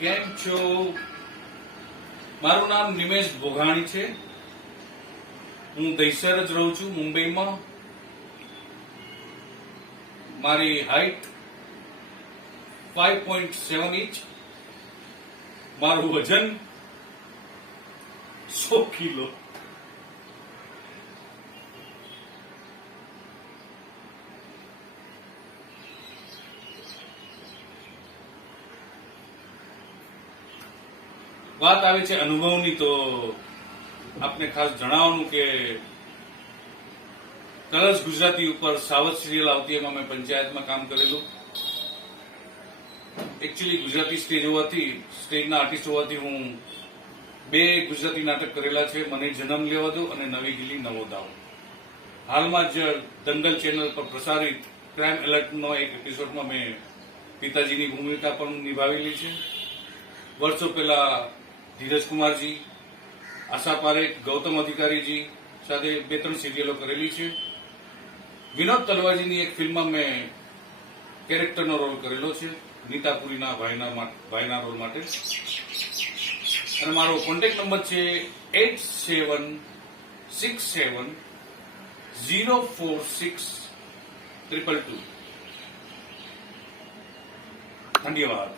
કેમ છો? મારું નામ નિમેશ ભોગાણી છે. હું દહીસર જ રહું છું, મુંબઈમાં. મારી હાઈટ 5.7 ઇંચ. મારું વજન 100 કિલો. વાત આવે છે અનુભવની, તો આપને ખાસ જણાવવાનું કે કલર્સ ગુજરાતી ઉપર સાવત સિરિયલ આવતી, એમાં મેં પંચાયતમાં કામ કરેલું. એકચ્યુઅલી ગુજરાતી સ્ટેજના આર્ટિસ્ટ હોવાથી હું 2 ગુજરાતી નાટક કરેલા છે, મને જન્મ લેવા દો અને નવી દિલ્હી નવો દાવ. હાલમાં જ દંગલ ચેનલ પર પ્રસારિત ક્રાઇમ એલર્ટનો એક એપિસોડમાં મેં પિતાજીની ભૂમિકા પણ નિભાવેલી છે. વર્ષો પહેલા ધીરજકુમારજી, આશા પારેખ, ગૌતમ અધિકારીજી સાથે 2-3 સિરિયલો કરેલી છે. વિનોદ તલવારજીની એક ફિલ્મમાં મેં કેરેક્ટરનો રોલ કરેલો છે, નીતાપુરીના ભાઈના રોલ માટે. અને મારો કોન્ટેક્ટ નંબર છે 8767046222. ધન્યવાદ.